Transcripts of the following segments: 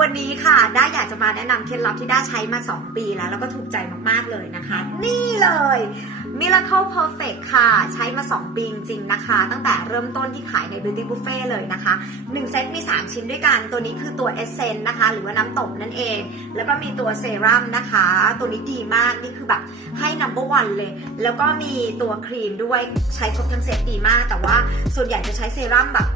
วันนี้ค่ะด้าอยากจะมาแนะนำเคล็ดลับที่ด้าใช้มา 2 ปีแล้ว แล้วก็ถูกใจมากๆเลยนะคะ นี่เลย Miracle Perfect ค่ะ ใช้มา 2 ปีจริงๆนะคะ ตั้งแต่เริ่มต้นที่ขายใน Beauty Buffet เลยนะคะ 1 เซตมี 3 ชิ้นด้วยกัน ตัวนี้คือตัว Essence นะคะ หรือว่าน้ำตบนั่นเอง แล้วก็มีตัวเซรั่มนะคะ ตัวนี้ดีมากนี่คือแบบให้ number one เลย แล้วก็มีตัวครีมด้วยใช้ครบทั้งเซตดีมาก แต่ว่าส่วนใหญ่จะใช้เซรั่มแบบ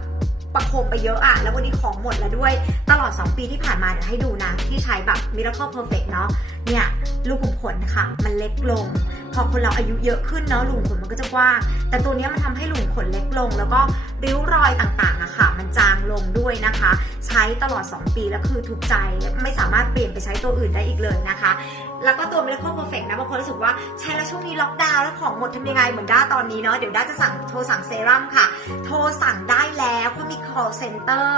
คมไปเยอะอะแล้ววันนี้ของหมดแล้วด้วย ตลอด 2 ปีที่ผ่านมาเดี๋ยวให้ดูนะ ที่ใช้แบบ Miracle Perfect เนาะเนี่ยรูขุมขนนะคะมันเล็กลง พอคนเราอายุเยอะขึ้นเนาะรูขุมขนมันก็จะกว้าง แต่ตัวนี้มันทำให้รูขุมขนเล็กลง แล้วก็ริ้วรอยต่างๆอะค่ะ มันจางลงด้วยนะคะ ใช้ตลอด 2 ปีแล้วคือถูกใจไม่สามารถเปลี่ยนไปใช้ตัวอื่นได้อีกเลยนะคะ แล้วก็ตัว Miracle Perfect นะบางคนรู้สึกว่าใช้แล้วช่วงนี้ล็อกดาวน์แล้วของหมดทำยังไงเหมือนด้าตอนนี้เนาะเดี๋ยวด้าจะสั่งโทรสั่งเซรั่มค่ะ โทรสั่งได้แล้วเขามี call center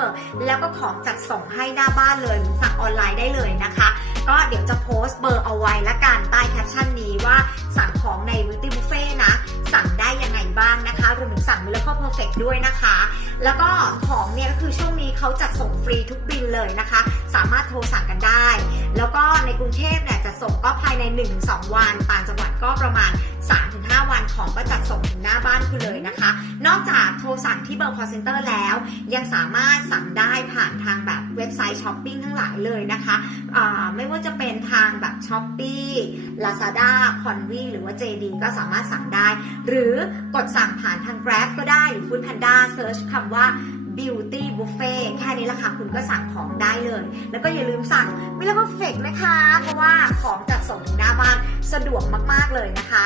แล้วก็ของจัดส่งให้หน้าบ้านเลยสั่งออนไลน์ได้เลยนะคะ ก็เดี๋ยวจะโพสต์เบอร์เอาไว้ละกันใต้แคปชั่นนี้ว่าสั่งของใน Beauty Buffet นะ สั่งได้ยังไงบ้างนะคะรวมถึงสั่ง Miracle Perfect ด้วยนะคะ แล้วก็ของเนี่ยก็คือช่วงนี้เขาจัดส่งฟรีทุกบินเลยนะคะ สามารถโทรสั่งกันได้ แล้วก็ในกรุงเทพเนี่ย ส่งก็ภายใน 1-2 วัน ต่างจังหวัดก็ประมาณ 3-5 วันของก็จัดส่งถึงหน้าบ้านคุณเลยนะคะ นอกจากโทรสั่งที่เบอร์ call center แล้ว ยังสามารถสั่งได้ผ่านทางแบบเว็บไซต์ช้อปปิ้งทั้งหลายเลยนะคะไม่ว่าจะเป็นทางแบบ s h อ p e e Lazada c o n v y หรือว่า JD ก็สามารถสั่งได้ หรือกดสั่งผ่านทาง Grab ก็ได้หรือ Food Panda Search คำว่า Beauty Buffet แค่นี้ละค่ะคุณก็สั่งของได้เลย แล้วก็อย่าลืมสั่งมิลเลอร์เฟกนะคะ เพราะว่าของจัดส่งถึงหน้าบ้านสะดวกมาก ๆ เลยนะคะ